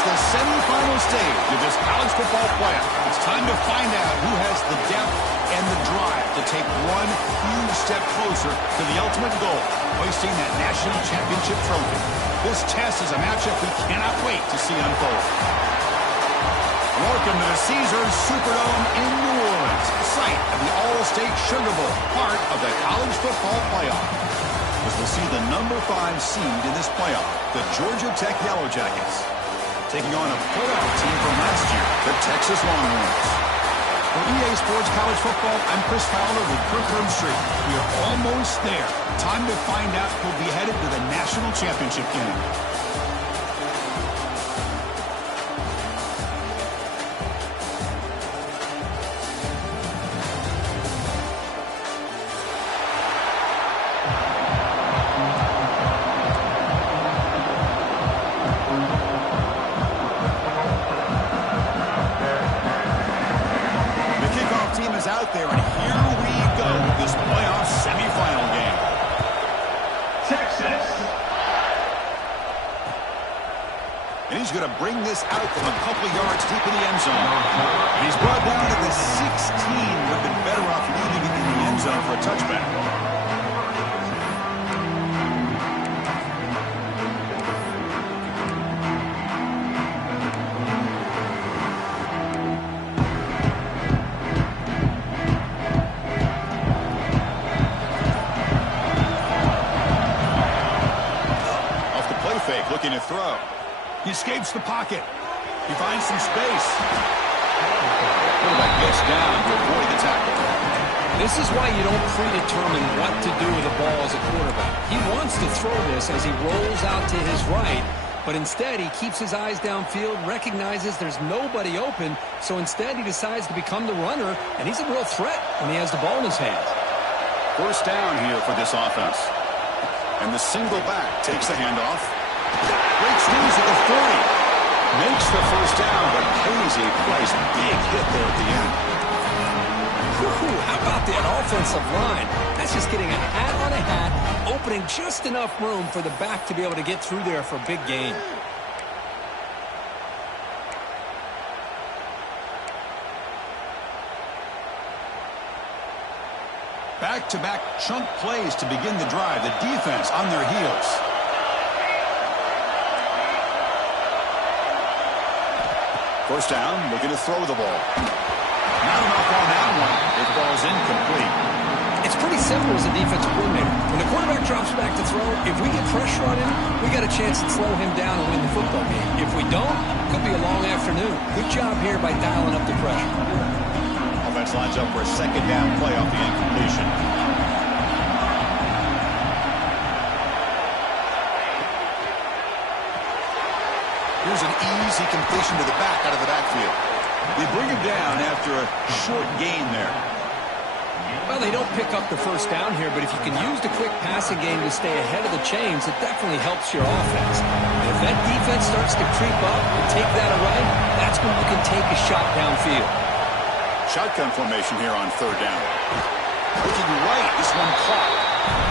It's the semifinal stage of this college football playoff. It's time to find out who has the depth and the drive to take one huge step closer to the ultimate goal, hoisting that national championship trophy. This test is a matchup we cannot wait to see unfold. Welcome to the Caesars Superdome in New Orleans, site of the All-State Sugar Bowl, part of the college football playoff. As we'll see the number 5 seed in this playoff, the Georgia Tech Yellow Jackets, taking on a playoff team from last year, the Texas Longhorns. For EA Sports College Football, I'm Chris Fowler with Kirk Herbstreit. We are almost there. Time to find out who'll be headed to the national championship game. Out there, and here we go, this playoff semifinal game. Texas. And he's going to bring this out from a couple of yards deep in the end zone. And he's brought down to the 16. Would have been better off leaving it in the end zone for a touchback. Looking to throw. He escapes the pocket. He finds some space. Quarterback gets down to avoid the tackle. This is why you don't predetermine what to do with the ball as a quarterback. He wants to throw this as he rolls out to his right, but instead he keeps his eyes downfield, recognizes there's nobody open, so instead he decides to become the runner, and he's a real threat when he has the ball in his hands. First down here for this offense. And the single back takes the handoff. Great squeeze at the 40. Makes the first down, but pays a price. Big hit there at the end. How about that offensive line? That's just getting a hat on a hat, opening just enough room for the back to be able to get through there for a big gain. Back-to-back chunk plays to begin the drive. The defense on their heels. First down, looking to throw the ball. Not enough on that one. It falls incomplete. It's pretty simple as a defensive coordinator. When the quarterback drops back to throw, if we get pressure on him, we got a chance to slow him down and win the football game. If we don't, it could be a long afternoon. Good job here by dialing up the pressure. Offense lines up for a second down play off the incompletion. Here's an easy completion to the back out of the backfield. They bring him down after a short gain there. Well, they don't pick up the first down here, but if you can use the quick passing game to stay ahead of the chains, it definitely helps your offense. And if that defense starts to creep up and take that away, that's when you can take a shot downfield. Shotgun formation here on third down. Looking right, this one caught.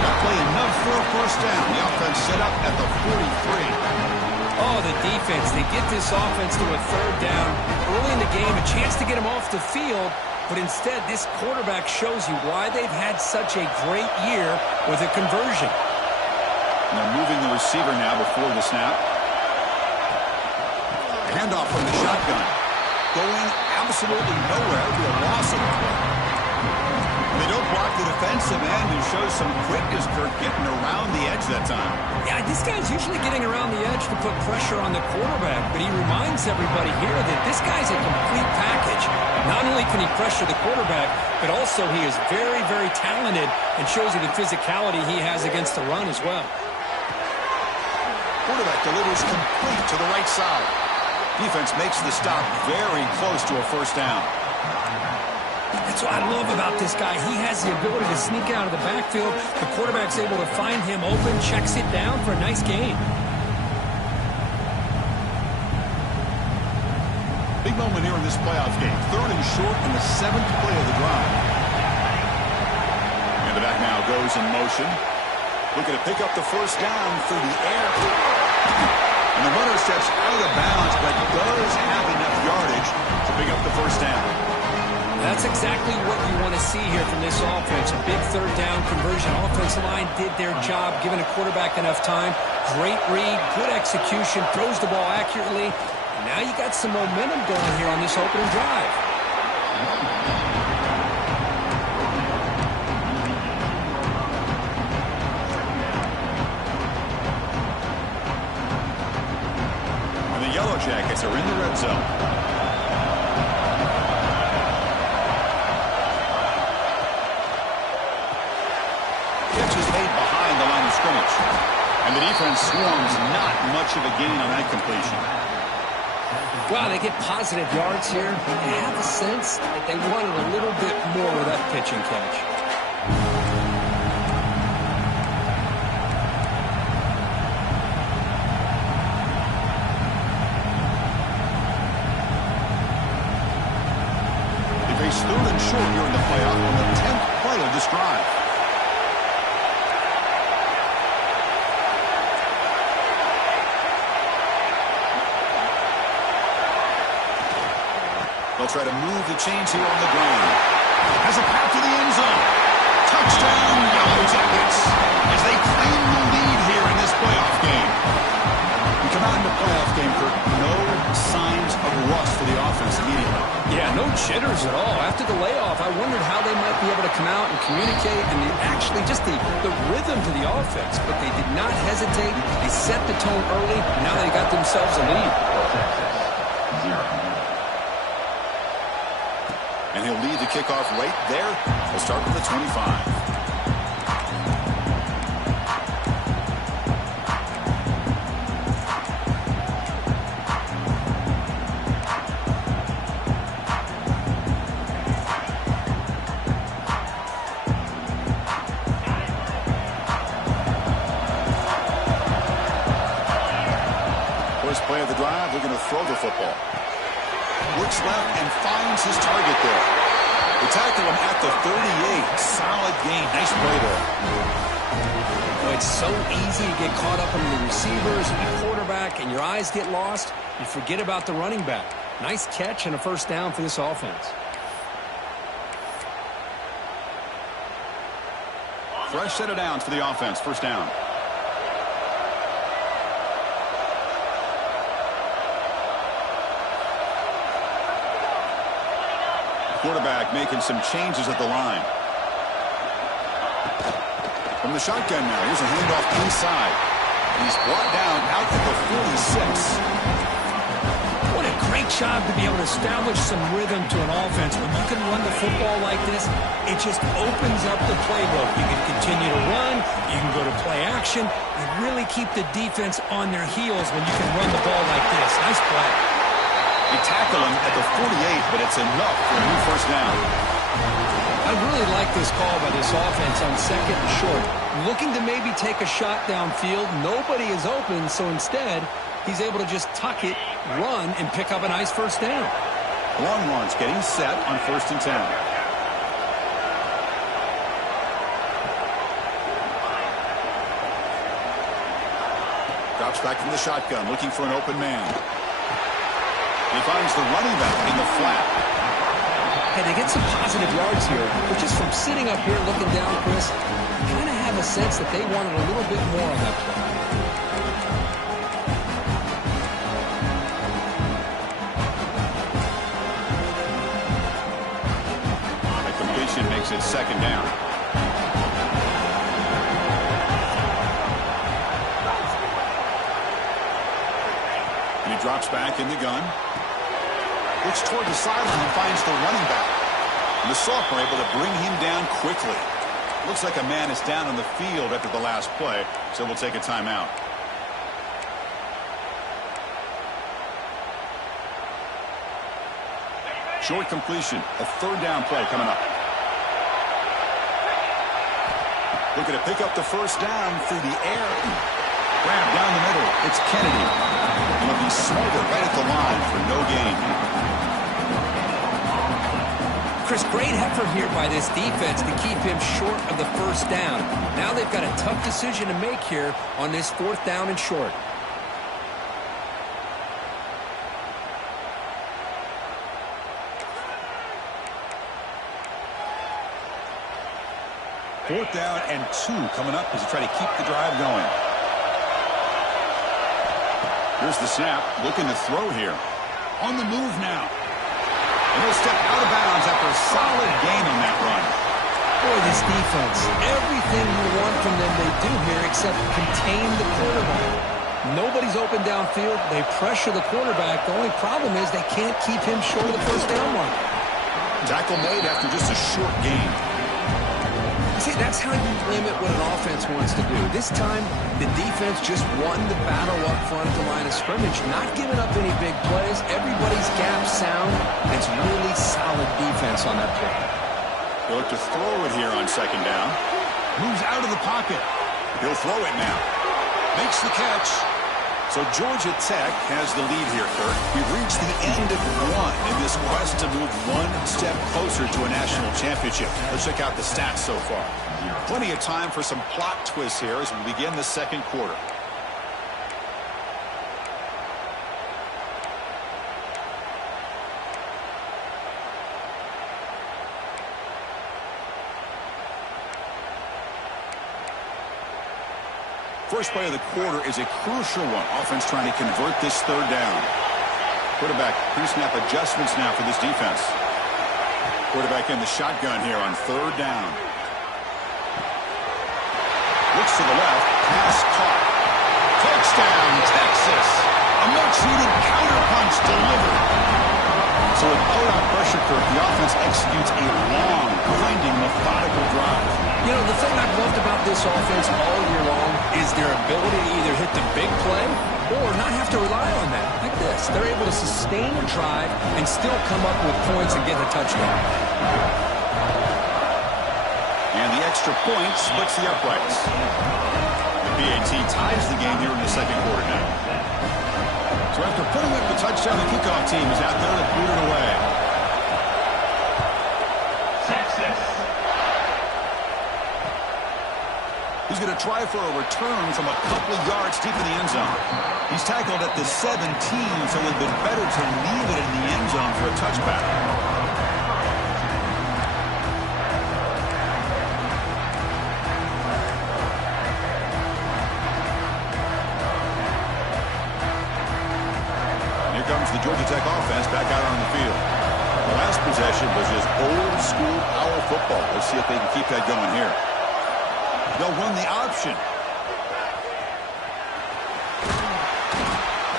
Not play enough for a first down. The offense set up at the 43. Oh, the defense, they get this offense to a third down early in the game, a chance to get him off the field, but instead this quarterback shows you why they've had such a great year with a conversion. And they're moving the receiver now before the snap. Handoff from the shotgun. Going absolutely nowhere to a loss of the play. They don't block the defensive end and show some quickness, Kirk, getting around the edge that time. Yeah, this guy's usually getting around the edge to put pressure on the quarterback, but he reminds everybody here that this guy's a complete package. Not only can he pressure the quarterback, but also he is very, very talented and shows you the physicality he has against the run as well. Quarterback delivers complete to the right side. Defense makes the stop very close to a first down. That's what I love about this guy. He has the ability to sneak out of the backfield. The quarterback's able to find him open, checks it down for a nice gain. Big moment here in this playoff game. Third and short in the 7th play of the drive. And the back now goes in motion. Looking to pick up the first down through the air. And the runner steps out of bounds, but does have enough yardage to pick up the first down. That's exactly what you want to see here from this offense. A big third down conversion. Offensive line did their job, giving a quarterback enough time. Great read, good execution, throws the ball accurately. And now you got some momentum going here on this opening drive. And the Yellow Jackets are in the red zone. And the defense swarms, not much of a gain on that completion. Wow, they get positive yards here. I have a sense that they wanted a little bit more of that pitch and catch. They face third and short here in the playoff on the 10th play of this drive. They'll try to move the chains here on the ground. Has a path to the end zone. Touchdown, Yellow Jackets, as they claim the lead here in this playoff game. We come out in the playoff game, Kirk. No signs of rust for the offense immediately. Yeah, no jitters at all. After the layoff, I wondered how they might be able to come out and communicate and actually just the rhythm to the offense. But they did not hesitate. They set the tone early. Now they got themselves a lead. And he'll lead the kickoff right there. We'll start with the 25. First play of the drive, they're going to throw the football. Looks left and finds his target there. They tackle him at the 38. Solid gain. Nice play there. Well, it's so easy to get caught up in the receivers and the quarterback, and your eyes get lost. You forget about the running back. Nice catch and a first down for this offense. Fresh set of downs for the offense. First down. Quarterback making some changes at the line. From the shotgun now, here's a handoff inside. He's brought down out at the 46. What a great job to be able to establish some rhythm to an offense. When you can run the football like this, it just opens up the playbook. You can continue to run. You can go to play action. You really keep the defense on their heels when you can run the ball like this. Nice play. They tackle him at the 48, but it's enough for a new first down. I really like this call by this offense on second and short. Looking to maybe take a shot downfield. Nobody is open, so instead, he's able to just tuck it, run, and pick up a nice first down. Long ones getting set on 1st and 10. Drops back from the shotgun, looking for an open man. He finds the running back in the flat. Hey, they get some positive yards here, but just from sitting up here looking down, Chris, I kind of have a sense that they wanted a little bit more on that play. The completion makes it second down. He drops back in the gun. Looks toward the sideline and finds the running back. And the sophomore able to bring him down quickly. Looks like a man is down on the field after the last play, so we'll take a timeout. Short completion, a third down play coming up. Looking to pick up the first down through the air. Grab down the middle. It's Kennedy. He'll be smothered right at the line for no gain. Chris, great effort here by this defense to keep him short of the first down. Now they've got a tough decision to make here on this 4th down and short. 4th down and 2 coming up as you try to keep the drive going. Here's the snap, looking to throw here. On the move now. And he'll step out of bounds after a solid gain on that run. Boy, this defense, everything you want from them they do here except contain the quarterback. Nobody's open downfield. They pressure the quarterback. The only problem is they can't keep him short of the first down mark. Tackle made after just a short gain. See, that's how you limit what an offense wants to do. This time, the defense just won the battle up front at the line of scrimmage, not giving up any big plays. Everybody's gap sound. It's really solid defense on that play. He'll look to throw it here on 2nd down. Moves out of the pocket. He'll throw it now. Makes the catch. So Georgia Tech has the lead here, Kurt. We've reached the end of 1 in this quest to move 1 step closer to a national championship. Let's check out the stats so far. Plenty of time for some plot twists here as we begin the 2nd quarter. First play of the quarter is a crucial one. Offense trying to convert this 3rd down. Quarterback pre-snap adjustments now for this defense. Quarterback in the shotgun here on 3rd down. Looks to the left. Pass caught. Touchdown, Texas. A much-needed counterpunch delivered. So with all-out pressure, Kirk, the offense executes a long, grinding, methodical drive. You know, the thing I've loved about this offense all year long is their ability to either hit the big play or not have to rely on that. Like this. They're able to sustain a drive and still come up with points and get a touchdown. And the extra point splits the uprights. The PAT ties the game here in the 2nd quarter now. So after putting up the touchdown, the kickoff team is out there to boot it away. He's going to try for a return from a couple of yards deep in the end zone. He's tackled at the 17, so it would have been better to leave it in the end zone for a touchback. Here comes the Georgia Tech offense back out on the field. The last possession was just old-school power football. Let's see if they can keep that going here. They'll run the option.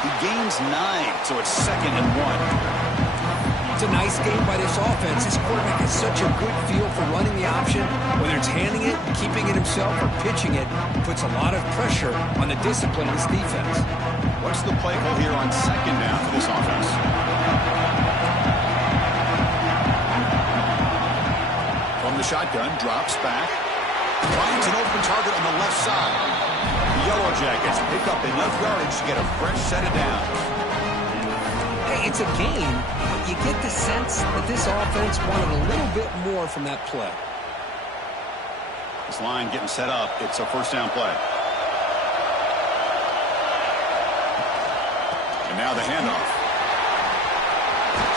He gains 9, so it's 2nd and 1. It's a nice game by this offense. This quarterback has such a good feel for running the option. Whether it's handing it, keeping it himself, or pitching it, puts a lot of pressure on the discipline of this defense. What's the play call here on 2nd down for this offense? From the shotgun, drops back. Finds an open target on the left side. The Yellow Jackets pick up enough yardage to get a fresh set of downs. Hey, it's a game, but you get the sense that this offense wanted a little bit more from that play. This line getting set up. It's a 1st down play. And now the handoff.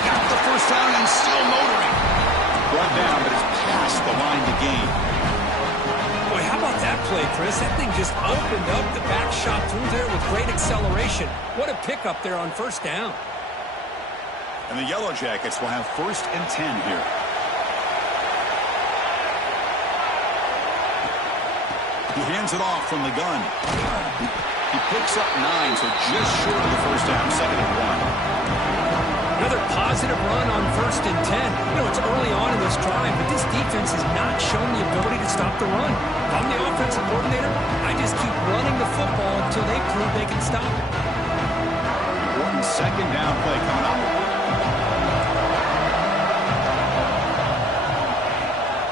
Got the 1st down and still motoring. Brought down, but it's past the line to gain. Boy, how about that play, Chris? That thing just opened up. The back shot through there with great acceleration. What a pickup there on 1st down. And the Yellow Jackets will have 1st and 10 here. He hands it off from the gun. He picks up 9, so just short of the 1st down, 2nd and 1. Another positive run on 1st and 10. You know, it's early on in this drive, but this defense has not shown the ability to stop the run. If I'm the offensive coordinator, I just keep running the football until they prove they can stop it. Important 2nd down play coming up.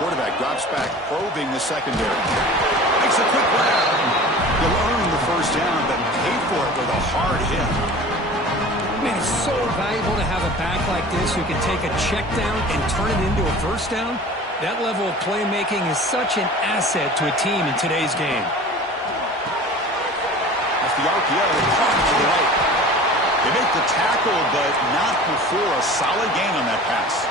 Quarterback drops back, probing the secondary. Makes a quick grab. He'll earn the 1st down, but pay for it with a hard hit. Man, it's so valuable to have a back like this who can take a check down and turn it into a 1st down. That level of playmaking is such an asset to a team in today's game. That's the RPO, caught to the right. They make the tackle, but not before a solid gain on that pass.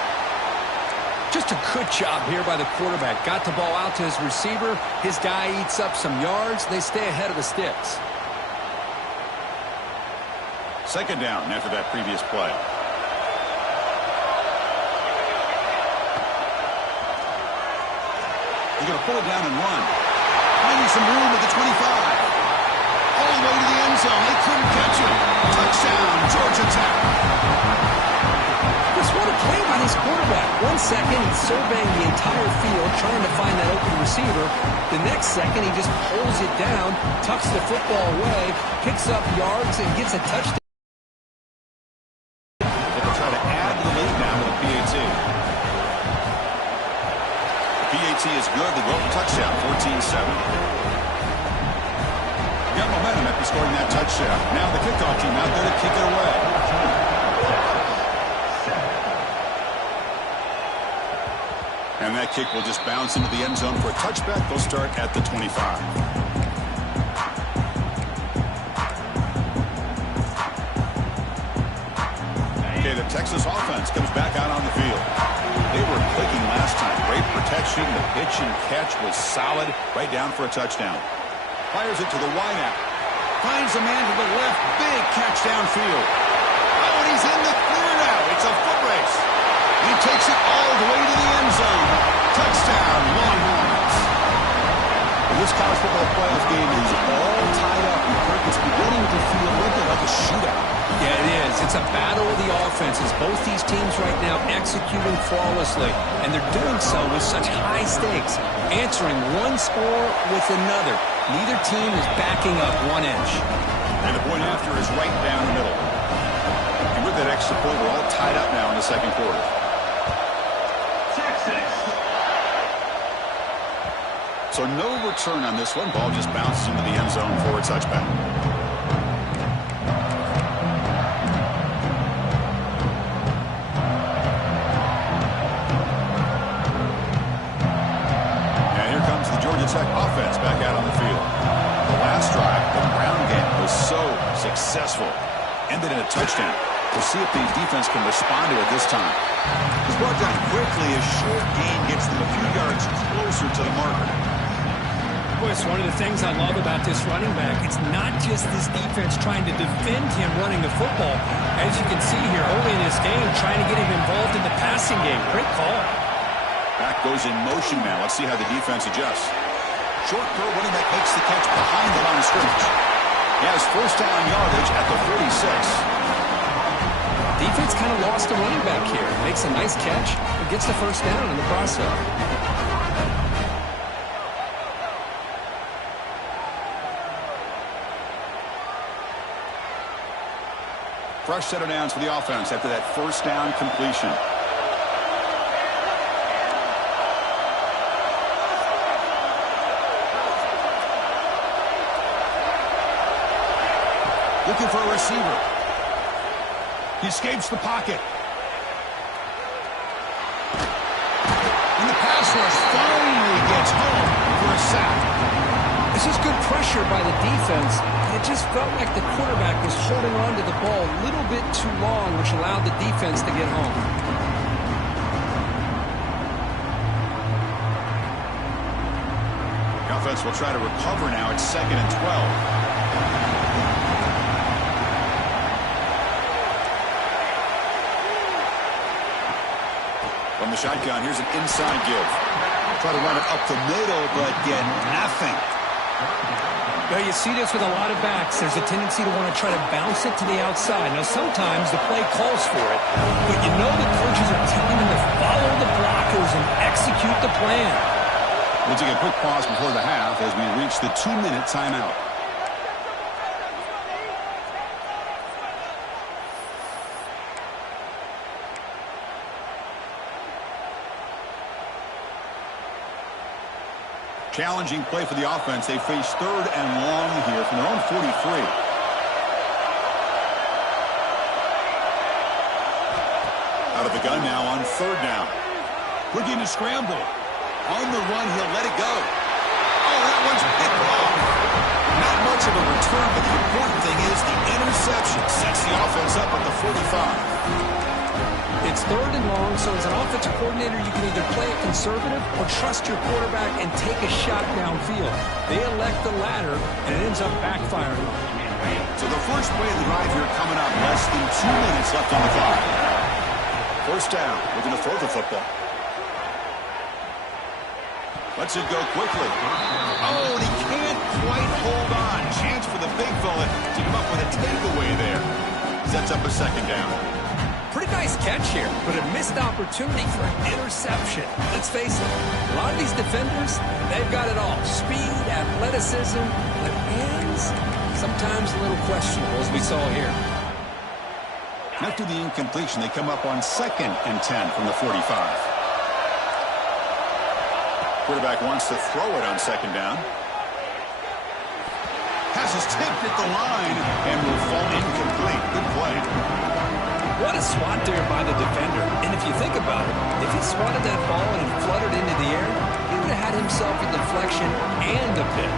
Just a good job here by the quarterback. Got the ball out to his receiver. His guy eats up some yards. They stay ahead of the sticks. Second down after that previous play. He's going to pull it down and run. Finding some room at the 25. All the way to the end zone. They couldn't catch him. Touchdown, Georgia Tech. Just what a play by this quarterback. 1 second, he's surveying the entire field, trying to find that open receiver. The next second, he just pulls it down, tucks the football away, picks up yards, and gets a touchdown. They'll try to add to the lead now with a PAT. The PAT is good. They go for touchdown, 14-7. Got momentum after scoring that touchdown. Now the kickoff team out there to kick it away. And that kick will just bounce into the end zone for a touchback. They'll start at the 25. Okay, the Texas offense comes back out on the field. They were clicking last time. Great protection. The pitch and catch was solid. Right down for a touchdown. Fires it to the wideout. Finds a man to the left. Big catch downfield. Oh, and he's in the clear now. It's a foot race. He takes it all the way to the end zone. Touchdown, Longhorns. This college football playoff game is all tied up. It's beginning to feel a little bit like a shootout. Yeah, it is. It's a battle of the offenses. Both these teams right now executing flawlessly, and they're doing so with such high stakes, answering one score with another. Neither team is backing up 1 inch. And the point after is right down the middle. And with that extra point, we're all tied up now in the second quarter. So no return on this one. Ball just bounces into the end zone for a touchback. And here comes the Georgia Tech offense back out on the field. The last drive, the ground game was so successful. Ended in a touchdown. We'll see if the defense can respond to it this time. It's brought down quickly. A short gain gets them a few yards closer to the marker. Boy, it's one of the things I love about this running back. It's not just this defense trying to defend him running the football. As you can see here early in this game, trying to get him involved in the passing game. Great call. Back goes in motion now. Let's see how the defense adjusts. Short throw, running back makes the catch behind the line of scrimmage. He has first down yardage at the 46. Defense kind of lost a running back here. Makes a nice catch and gets the first down in the process. Fresh set of downs for the offense after that first down completion. Looking for a receiver. He escapes the pocket. And the pass rush finally gets home for a sack. This is good pressure by the defense. It just felt like the quarterback was holding on to the ball a little bit too long, which allowed the defense to get home. The offense will try to recover now. It's 2nd and 12. From the shotgun, here's an inside give. Try to run it up the middle, but get nothing. Well, you see this with a lot of backs. There's a tendency to want to try to bounce it to the outside. Now, sometimes the play calls for it, but you know the coaches are telling them to follow the blockers and execute the plan. We'll take a quick pause before the half as we reach the 2-minute timeout. Challenging play for the offense. They face 3rd and long here from their own 43. Out of the gun now on 3rd down. Looking to scramble. On the run, he'll let it go. Oh, that one's picked off. Not much of a return, but the important thing is the interception sets the offense up at the 45. It's 3rd and long, so as an offensive coordinator, you can either play it conservative or trust your quarterback and take a shot downfield. They elect the latter, and it ends up backfiring on them. So the first play of the drive here coming up, less than 2 minutes left on the clock. First down, looking to throw the football. Lets it go quickly. Oh, and he can't quite hold on. Chance for the big fella to come up with a takeaway there. Sets up a second down. Pretty nice catch here, but a missed opportunity for an interception. Let's face it, a lot of these defenders, they've got it all. Speed, athleticism, but hands, sometimes a little questionable, as we saw here. After the incompletion, they come up on 2nd and 10 from the 45. Quarterback wants to throw it on 2nd down. Pass is tipped at the line and will fall incomplete. Good play. What a swat there by the defender. And if you think about it, if he swatted that ball and it fluttered into the air, he would have had himself a deflection and a pick.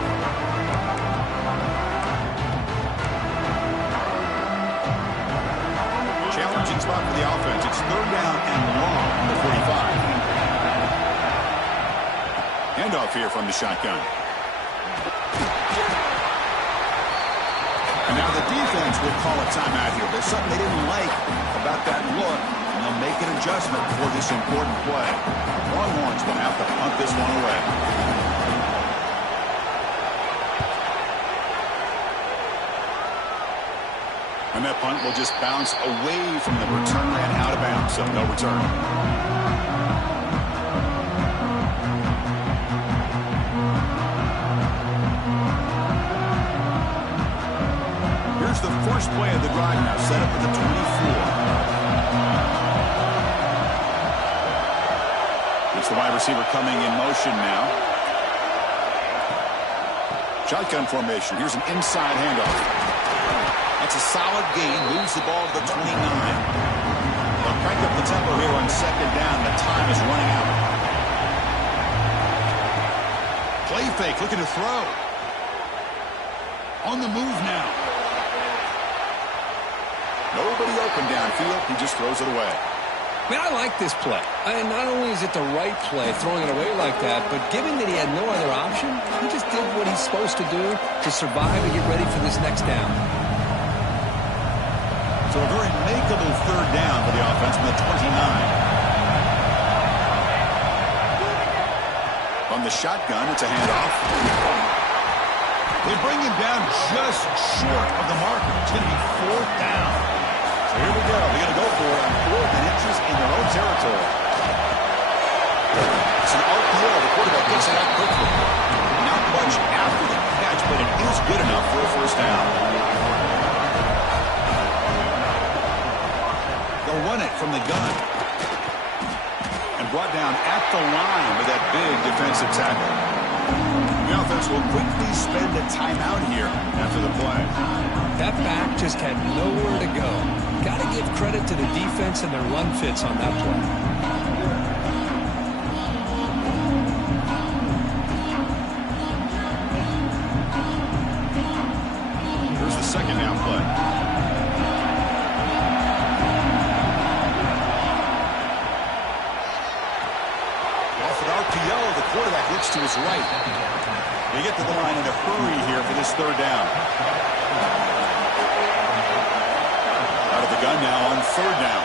Challenging spot for the offense. It's 3rd down and long on the 45. Handoff here from the shotgun. And now the defense will call a timeout here. There's something they didn't like about that look, and they'll make an adjustment for this important play. Longhorns will have to punt this one away. And that punt will just bounce away from the return man out of bounds, so no return. Here's the first play of the drive now, set up at the 24. It's the wide receiver coming in motion now. Shotgun formation. Here's an inside handoff. That's a solid gain. Moves the ball to the 29. They'll crank up the tempo here on 2nd down. The time is running out. Play fake, looking to throw. On the move now. Nobody open downfield. He just throws it away. Man, I like this play. And not only is it the right play, throwing it away like that, but given that he had no other option, he just did what he's supposed to do to survive and get ready for this next down. So a very makeable 3rd down for the offense from the 29. From the shotgun, it's a handoff. They bring him down just short of the marker. It's going to be 4th down. So here we go. They're going to go for it on 4th and inches in their own territory. It's an RPO. The quarterback gets it out quickly. Not much after the catch, but it is good enough for a 1st down. They'll run it from the gun. And brought down at the line with that big defensive tackle. The offense will quickly spend a timeout here after the play. That back just had nowhere to go. Got to give credit to the defense and their run fits on that play. Here's the 2nd down play. Off an RPO, the quarterback looks to his right. They get to the line in a hurry here for this 3rd down. Out of the gun now on 3rd down.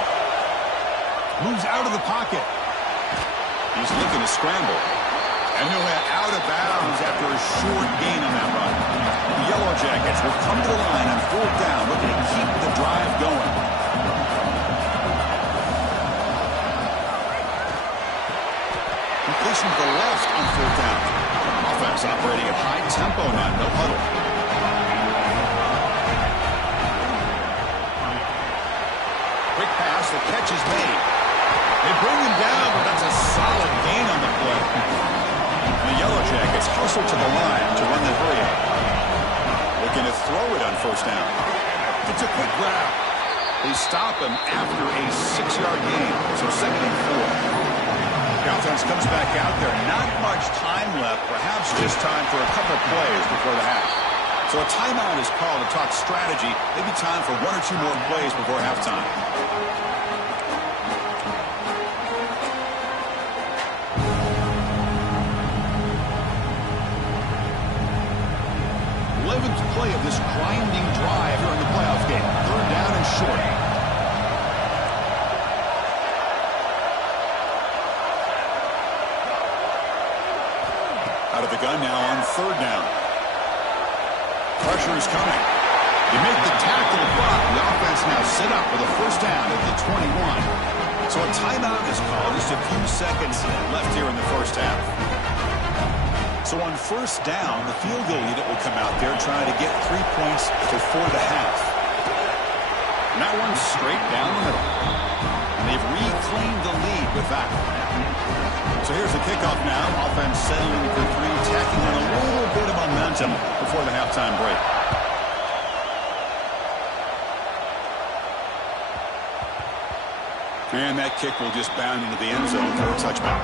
Moves out of the pocket. He's looking to scramble. And he'll head out of bounds after a short gain on that run. The Yellow Jackets will come to the line on 4th down, looking to keep the drive going. Completion to the left on 4th down. Offense operating at high tempo now, no huddle. Quick pass, the catch is made. They bring him down, but that's a solid gain on the play. The Yellow Jackets hustle to the line to run the hurry up. Looking to throw it on 1st down. It's a quick grab. They stop him after a 6-yard gain, so 2nd and 4. The offense comes back out there. Not much time left. Perhaps just time for a couple plays before the half. So a timeout is called to talk strategy. Maybe time for one or two more plays before halftime. 11th play of this grinding drive here in the playoff game. 3rd down and short. Out of the gun now on 3rd down. Pressure is coming. You make the tackle, but the offense now set up with a 1st down at the 21. So a timeout is called. Just a few seconds left here in the 1st half. So on 1st down, the field goal unit will come out there trying to get 3 points before the half. And that one's straight down the middle. And they've reclaimed the lead with that. So here's the kickoff now. Offense settling for 3, tacking on a little bit of momentum before the halftime break. And that kick will just bound into the end zone for a touchback.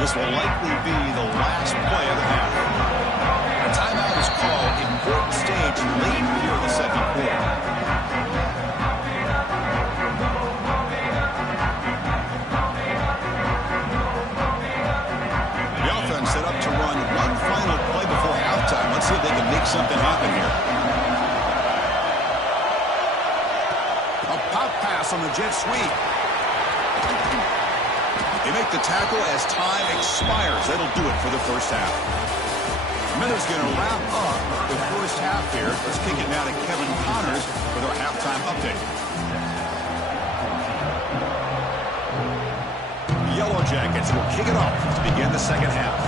This will likely be the last play of the half. A timeout is called. Important stage late here in the 2nd quarter. The offense set up to run one final play before halftime. Let's see if they can make something happen here. A pop pass on the jet sweep. They make the tackle as time expires. That'll do it for the 1st half. Miller's going to wrap up the 1st half here. Let's kick it now to Kevin Connors with our halftime update. The Yellow Jackets will kick it off to begin the 2nd half.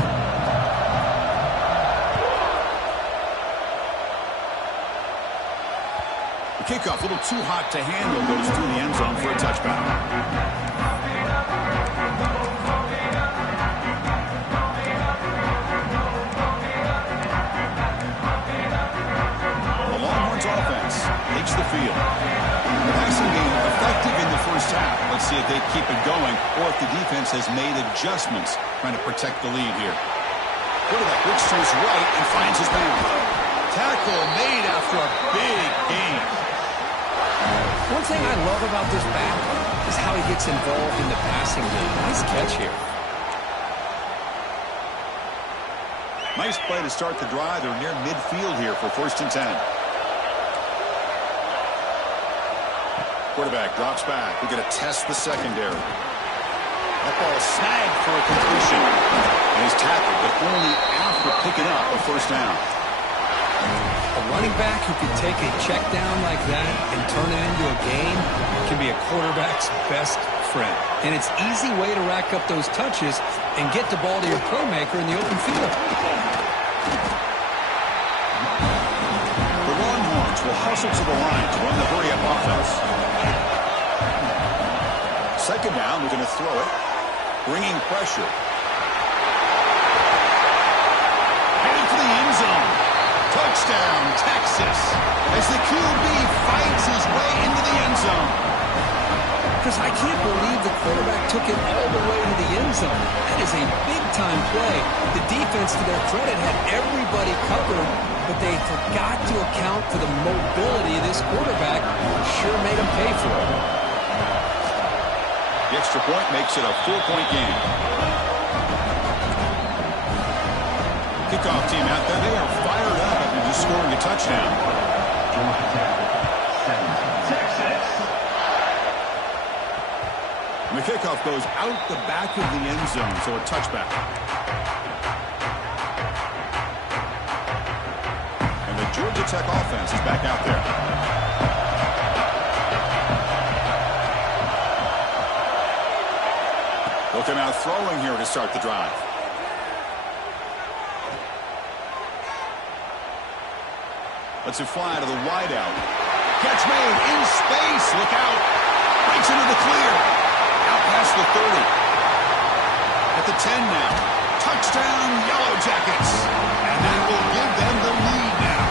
The kickoff, a little too hot to handle, goes through the end zone for a touchback. Takes the field. The passing game effective in the 1st half. Let's see if they keep it going or if the defense has made adjustments trying to protect the lead here. Quarterback looks to his right and finds his man. Tackle made after a big gain. One thing I love about this back is how he gets involved in the passing game. Nice catch here. Nice play to start the drive. They're near midfield here for 1st and 10. Quarterback drops back. We're going to test the secondary. That ball is snagged for a completion. And he's tackled, but only after picking up a 1st down. A running back who can take a check down like that and turn it into a gain can be a quarterback's best friend. And it's an easy way to rack up those touches and get the ball to your playmaker in the open field. The Longhorns will hustle to the line to run the hurry-up offense. 2nd down, we're going to throw it. Bringing pressure. Heading for the end zone. Touchdown, Texas. As the QB fights his way into the end zone. Because I can't believe the quarterback took it all the way to the end zone. That is a big-time play. The defense, to their credit, had everybody covered, but they forgot to account for the mobility of this quarterback. Sure made him pay for it. The extra point makes it a 4-point game. Kickoff team out there. They are fired up after just scoring a touchdown. Texas. And the kickoff goes out the back of the end zone, so a touchback. And the Georgia Tech offense is back out there. They'll come out throwing here to start the drive. Let's it fly to the wideout. Catch made in space. Look out. Breaks into the clear. Out past the 30. At the 10 now. Touchdown, Yellow Jackets. And that will give them the lead now.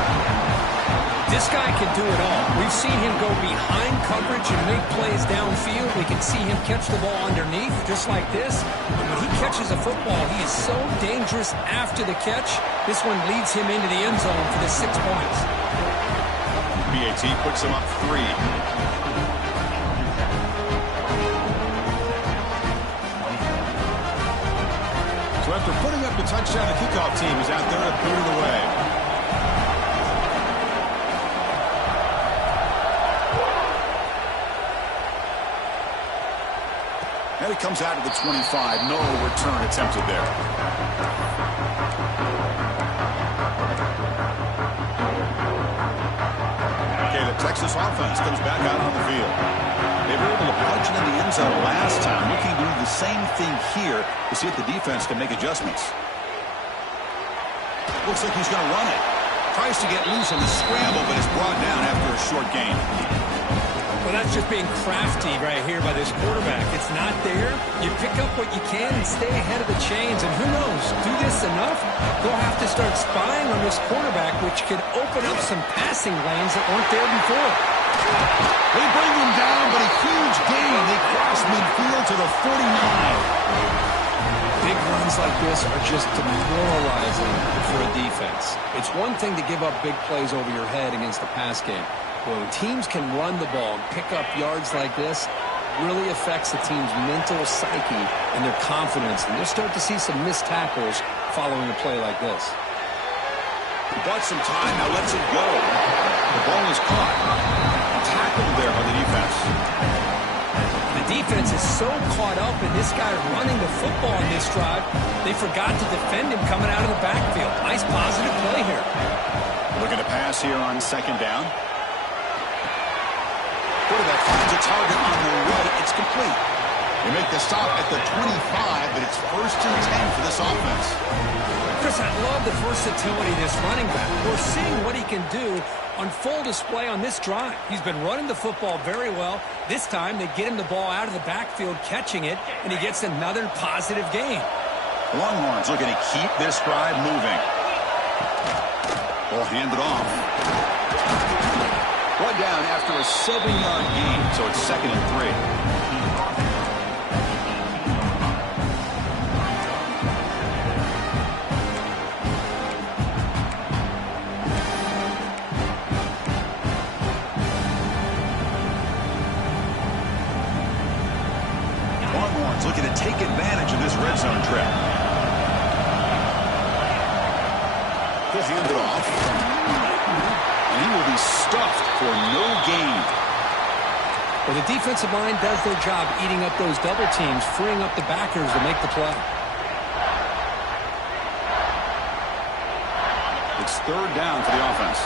This guy can do it all. We've seen him go behind coverage and make plays downfield. We can see him catch the ball underneath, just like this. When he catches a football, he is so dangerous after the catch. This one leads him into the end zone for the 6 points. BAT puts him up 3. So after putting up the touchdown, the kickoff team is out there to put it away. And it comes out to the 25. No return attempted there. Okay, the Texas offense comes back out on the field. They were able to punch it in the end zone last time. Looking to do the same thing here to see if the defense can make adjustments. Looks like he's going to run it. Tries to get loose on the scramble, but is brought down after a short gain. Well, that's just being crafty right here by this quarterback. It's not there. You pick up what you can and stay ahead of the chains. And who knows, do this enough, they'll have to start spying on this quarterback, which could open up some passing lanes that weren't there before. They bring him down, but a huge gain. They cross midfield to the 49. Big runs like this are just demoralizing for a defense. It's one thing to give up big plays over your head against the pass game. When teams can run the ball and pick up yards like this, really affects the team's mental psyche and their confidence. And you'll start to see some missed tackles following a play like this. He bought some time, now lets it go. The ball is caught. Tackled there by the defense. The defense is so caught up in this guy running the football in this drive, they forgot to defend him coming out of the backfield. Nice positive play here. Looking to pass here on 2nd down. Quarterback finds a target on the right. It's complete. They make the stop at the 25, but it's 1st and 10 for this offense. Chris, I love the versatility of this running back. We're seeing what he can do on full display on this drive. He's been running the football very well. This time, they get him the ball out of the backfield, catching it, and he gets another positive gain. Longhorns looking to keep this drive moving. Ball handed off. One down after a 7-yard gain, so it's 2nd and 3. Longhorns looking to take advantage of this red zone trip. He'll hand it off. And he will be stuffed for no gain. Well, the defensive line does their job eating up those double teams, freeing up the backers to make the play. It's 3rd down for the offense.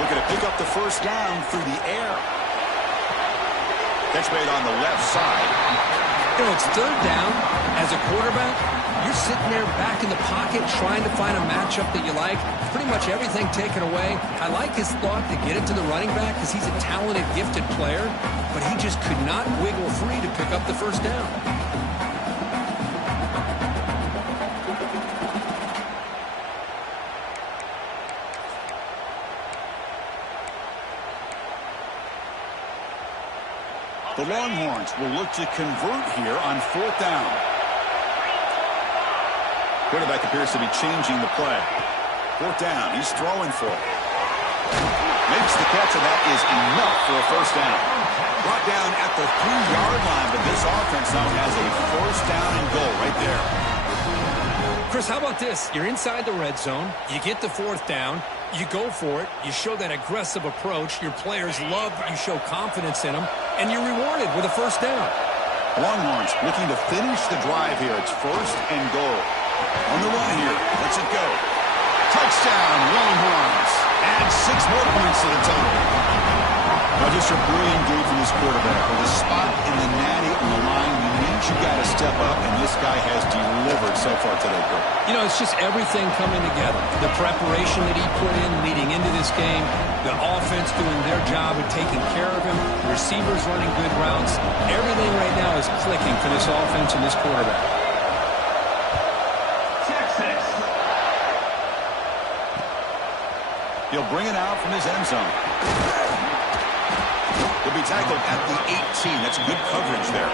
Looking to pick up the 1st down through the air. Catch made on the left side. You know, it's 3rd down. As a quarterback, you're sitting there back in the pocket trying to find a matchup that you like. Pretty much everything taken away. I like his thought to get it to the running back because he's a talented, gifted player, but he just could not wiggle free to pick up the 1st down. The Longhorns will look to convert here on 4th down. Quarterback appears to be changing the play. 4th down. He's throwing for it. Makes the catch, and that is enough for a 1st down. Brought down at the 3-yard line, but this offense now has a 1st down and goal right there. Chris, how about this? You're inside the red zone. You get the 4th down. You go for it. You show that aggressive approach. Your players love that you show confidence in them, and you're rewarded with a 1st down. Longhorns looking to finish the drive here. It's 1st and goal. On the run here. Let's it go. Touchdown, Longhorns. Add 6 more points to the total. Now just a brilliant game from this quarterback. With a spot in the natty on the line, you need you got to step up, and this guy has delivered so far today, Kirk. You know, it's just everything coming together. The preparation that he put in leading into this game, the offense doing their job of taking care of him, the receivers running good routes. Everything right now is clicking for this offense and this quarterback. He'll bring it out from his end zone. He'll be tackled at the 18. That's good coverage there.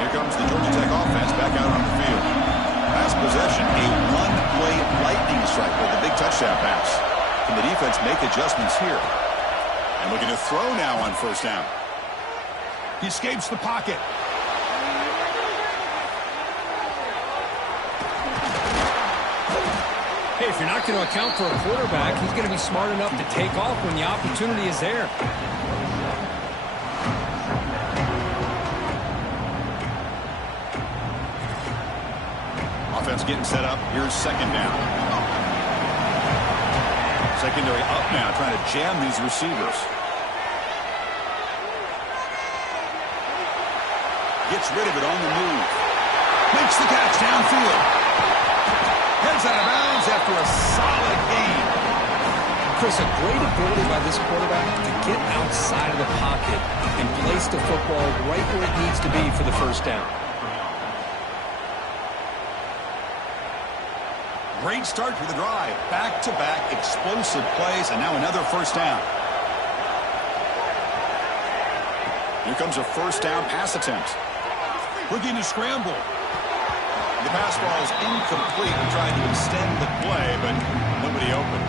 Here comes the Georgia Tech offense back out on the field. Last possession, a one-play lightning strike with a big touchdown pass. Can the defense make adjustments here? And looking to throw now on first down. He escapes the pocket. Hey, if you're not going to account for a quarterback, he's going to be smart enough to take off when the opportunity is there. Offense getting set up. Here's second down. Secondary up now, trying to jam these receivers. Gets rid of it on the move. Makes the catch downfield. Heads out of bounds after a solid gain. Chris, a great ability by this quarterback to get outside of the pocket and place the football right where it needs to be for the first down. Great start to the drive. Back-to-back explosive plays, and now another first down. Here comes a first down pass attempt. Looking to scramble. The pass ball is incomplete. He tried to extend the play, but nobody open.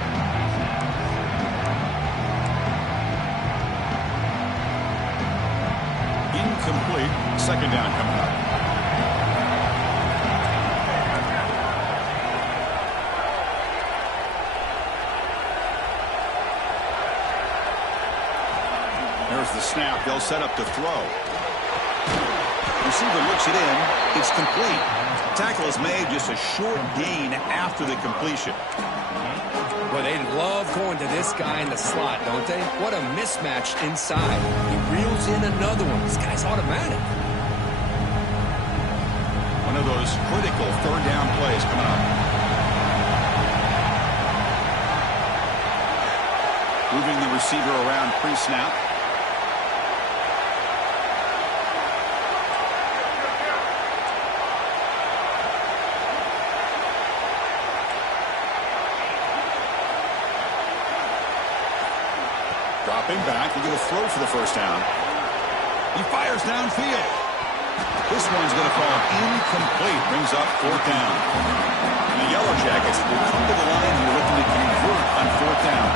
Incomplete. Second down coming up. There's the snap. They'll set up to throw. Receiver looks it in. It's complete. Tackle is made, just a short gain after the completion. Well, they love going to this guy in the slot, don't they? What a mismatch inside. He reels in another one. This guy's automatic. One of those critical third down plays coming up. Moving the receiver around pre-snap. Dropping back, they're going to throw for the first down. He fires downfield. This one's going to fall incomplete. Brings up fourth down. And the Yellow Jackets will come to the line here looking to convert on fourth down.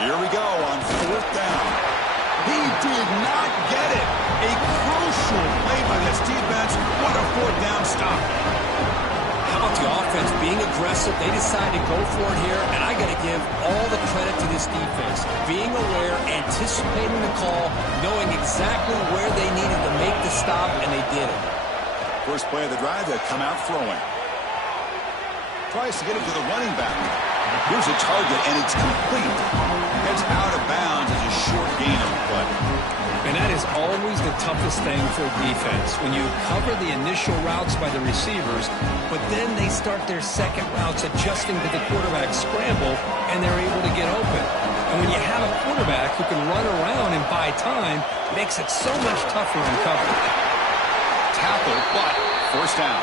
Here we go on fourth down. He did not get it. A crucial play by this defense. What a fourth down stop. How about the offense being aggressive? They decided to go for it here, and I got to give all the credit to this defense. Being aware, anticipating the call, knowing exactly where they needed to make the stop, and they did it. First play of the drive, they come out throwing. Tries to get it to the running back. Here's a target, and it's complete. Heads out of bounds as a short gain on the play. And that is always the toughest thing for a defense. When you cover the initial routes by the receivers, but then they start their second routes adjusting to the quarterback scramble, and they're able to get open. And when you have a quarterback who can run around and buy time, it makes it so much tougher in coverage. Tackle, but first down.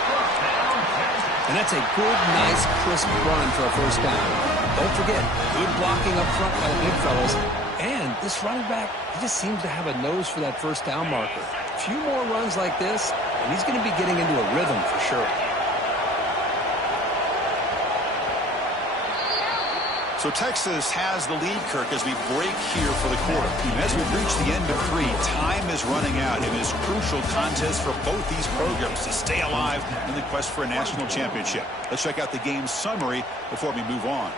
And that's a good, nice, crisp run for a first down. Don't forget, good blocking up front by the big fellas. And this running back, he just seems to have a nose for that first down marker. A few more runs like this, and he's going to be getting into a rhythm for sure. So Texas has the lead, Kirk, as we break here for the quarter. And as we reach the end of three, time is running out in this crucial contest for both these programs to stay alive in the quest for a national championship. Let's check out the game's summary before we move on.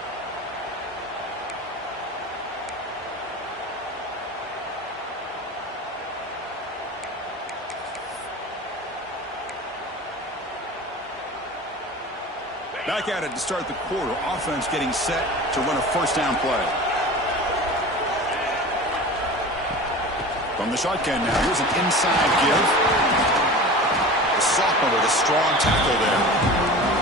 Back at it to start the quarter. Offense getting set to run a first down play. From the shotgun now, here's an inside give. The sophomore with a strong tackle there.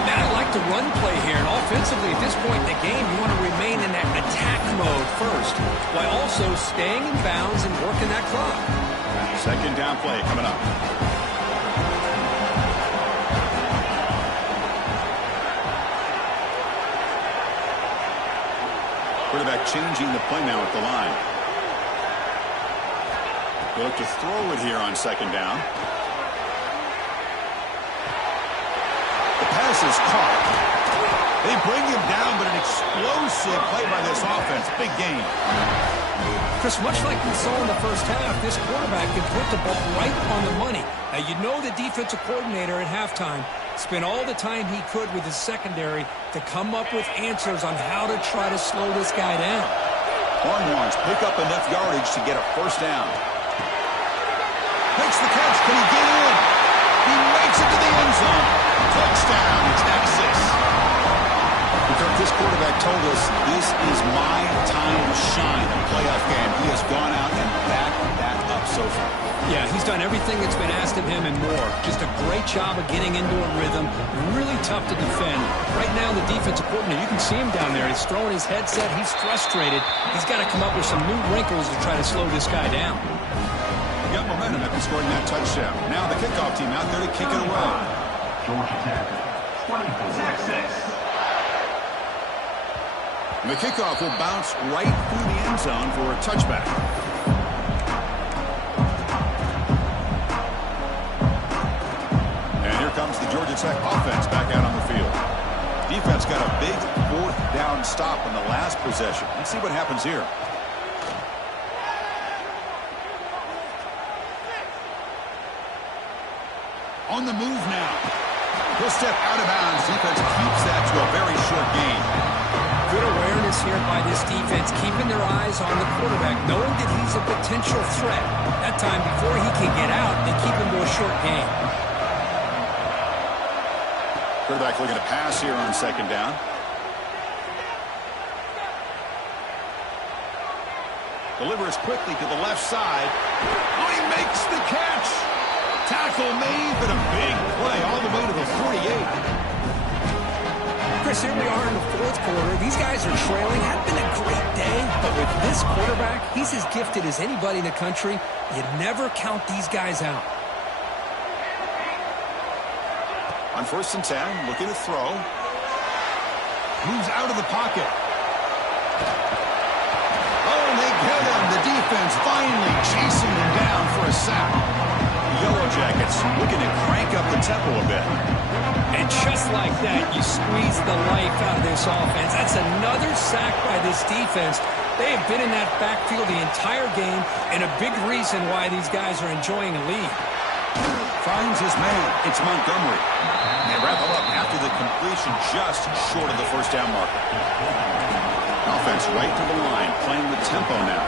Man, I like the run play here. And offensively, at this point in the game, you want to remain in that attack mode first, while also staying in bounds and working that clock. Second down play coming up. Quarterback changing the play now at the line. They look to throw it here on second down. The pass is caught. They bring him down, but an explosive play by this offense. Big gain. Chris, much like we saw in the first half, this quarterback can put the ball right on the money. Now, you know the defensive coordinator at halftime spent all the time he could with his secondary to come up with answers on how to try to slow this guy down. Longhorns pick up enough yardage to get a first down. Makes the catch. Can he get in? He makes it to the end zone. Touchdown, Texas. This quarterback told us this is my time to shine in a playoff game. He has gone out and backed that up so far. Yeah, he's done everything that's been asked of him and more. Just a great job of getting into a rhythm. Really tough to defend. Right now, the defensive coordinator, you can see him down there. He's throwing his headset. He's frustrated. He's got to come up with some new wrinkles to try to slow this guy down. Got momentum after scoring that touchdown. Now the kickoff team out there to kick it away. Georgia Tech, 26. The kickoff will bounce right through the end zone for a touchback. And here comes the Georgia Tech offense back out on the field. Defense got a big fourth down stop in the last possession. Let's see what happens here. On the move now. He'll step out of bounds. Defense keeps that to a very short gain. Good awareness here by this defense, keeping their eyes on the quarterback, knowing that he's a potential threat. That time, before he can get out, they keep him to a short gain. Quarterback looking to pass here on second down. Delivers quickly to the left side. Oh, he makes the catch. Tackle made, but a big play all the way to the 48. Chris, here we are in the fourth quarter. These guys are trailing. Had been a great day, but with this quarterback, he's as gifted as anybody in the country. You never count these guys out. On 1st and 10, looking to throw. Moves out of the pocket. Oh, and they get him. The defense finally chasing him down for a sack. Yellow Jackets looking to crank up the tempo a bit. And just like that, you squeeze the life out of this offense. That's another sack by this defense. They have been in that backfield the entire game, and a big reason why these guys are enjoying a lead. Finds his man. It's Montgomery. They wrap him up after the completion just short of the first down marker. Offense right to the line, playing with tempo now.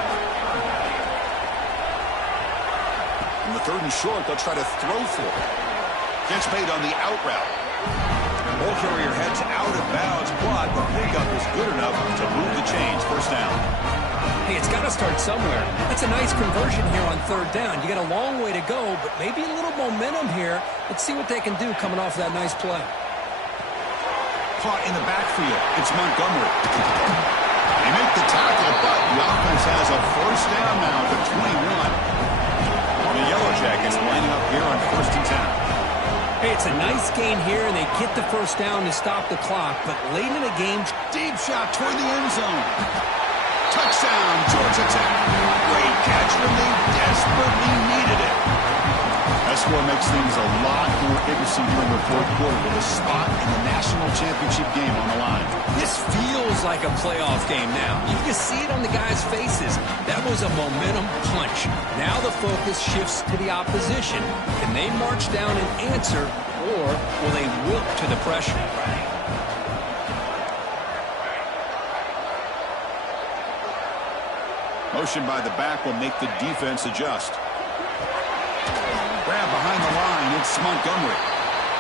On the 3rd and short, they'll try to throw for it. Catch made on the out route. Ball carrier heads out of bounds, but the pickup is good enough to move the chains. First down. Hey, it's got to start somewhere. That's a nice conversion here on 3rd down. You got a long way to go, but maybe a little momentum here. Let's see what they can do coming off that nice play. Caught in the backfield. It's Montgomery. They make the tackle, but the offense has a first down now at the 21. The Yellow Jackets lining up here on 1st and 10. Hey, it's a nice gain here, and they get the first down to stop the clock. But late in the game, deep shot toward the end zone. Touchdown, Georgia Tech. Great catch when they desperately needed it. That score makes things a lot more interesting here in the fourth quarter with a spot in the national championship game on the line. This feels like a playoff game now. You can see it on the guys' faces. That was a momentum punch. Now the focus shifts to the opposition. Can they march down and answer, or will they wilt to the pressure? Motion by the back will make the defense adjust. Grab behind the line, it's Montgomery.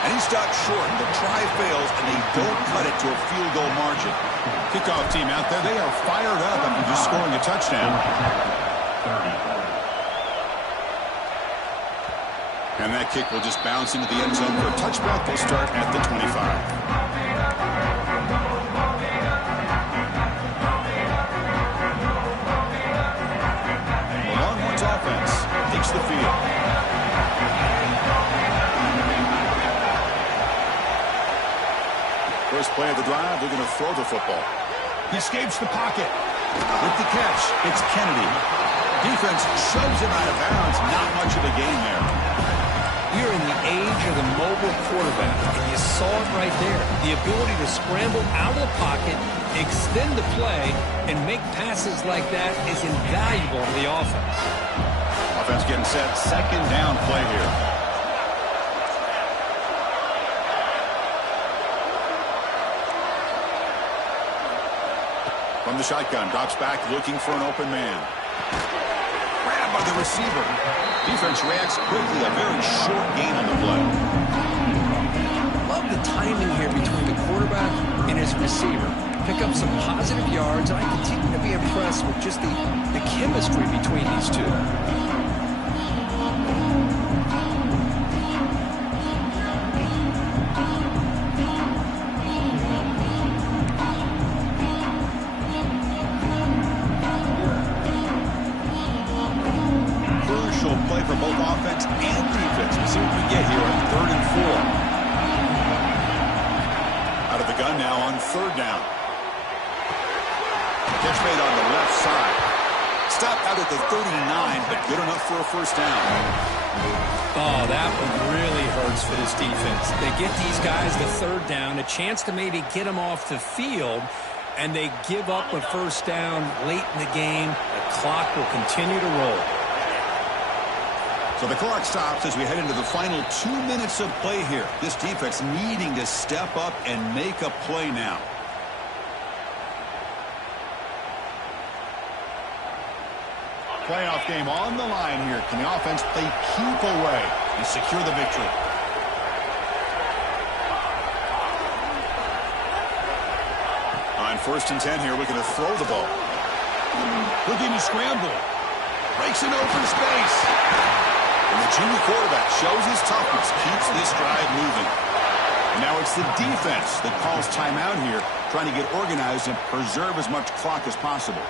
And he stopped short. The try fails, and they don't cut it to a field goal margin. Kickoff team out there, they are fired up after just scoring a touchdown. And that kick will just bounce into the end zone for a touchback. They'll start at the 25. The Longhorns offense takes the field. First play of the drive, they're going to throw the football. He escapes the pocket. With the catch, it's Kennedy. Defense shoves him out of bounds. Not much of a gain there. We're in the age of the mobile quarterback, and you saw it right there. The ability to scramble out of the pocket, extend the play, and make passes like that is invaluable to the offense. Offense getting set. Second down play here. From the shotgun, drops back looking for an open man. Grabbed by the receiver. Defense reacts quickly. A very short gain on the play. Love the timing here between the quarterback and his receiver. Pick up some positive yards, and I continue to be impressed with just the chemistry between these two. Play for both offense and defense. We'll see what we get here on 3rd and 4. Out of the gun now on 3rd down. Catch made on the left side. Stop out at the 39, but good enough for a first down. Oh, that one really hurts for this defense. They get these guys the 3rd down, a chance to maybe get them off the field, and they give up a first down late in the game. The clock will continue to roll. So the clock stops as we head into the final 2 minutes of play here. This defense needing to step up and make a play now. Playoff game on the line here. Can the offense play keep away and secure the victory? On 1st and 10 here, we're going to throw the ball. Looking to scramble. Breaks an open space. And the junior quarterback shows his toughness, keeps this drive moving. And now it's the defense that calls timeout here, trying to get organized and preserve as much clock as possible.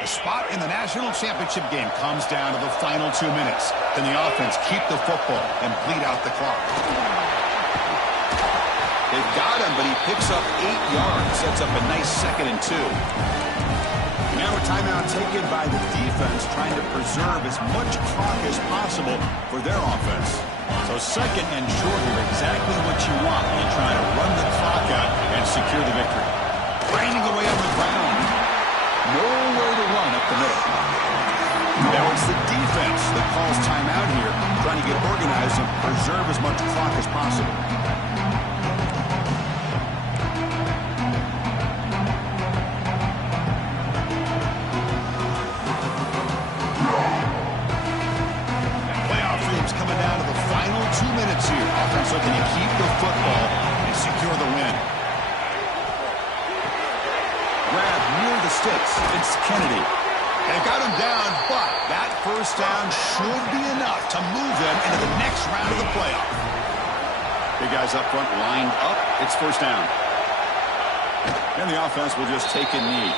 The spot in the national championship game comes down to the final 2 minutes. Can the offense keep the football and bleed out the clock? They've got him, but he picks up 8 yards. Sets up a nice 2nd and 2. Now a timeout taken by the defense, trying to preserve as much clock as possible for their offense. So 2nd and short here, exactly what you want when you're trying to run the clock out and secure the victory. Grinding away on the ground. Nowhere to run up the middle. Now it's the defense that calls timeout here, trying to get organized and preserve as much clock as possible. Offense looking to keep the football and secure the win. Grab near the sticks. It's Kennedy. They got him down, but that first down should be enough to move them into the next round of the playoff. Big guys up front lined up. It's first down. And the offense will just take a knee.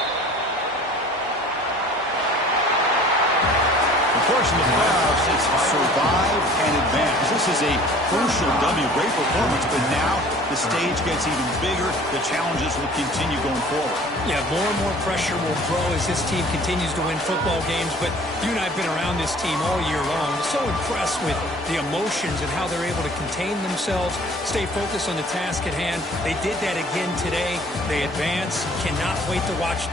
Portion of the playoffs is survive and advance. This is a crucial W. Great performance, but now the stage gets even bigger. The challenges will continue going forward. Yeah, more and more pressure will grow as this team continues to win football games, but you and I have been around this team all year long. So impressed with the emotions and how they're able to contain themselves, stay focused on the task at hand. They did that again today. They advance. Cannot wait to watch them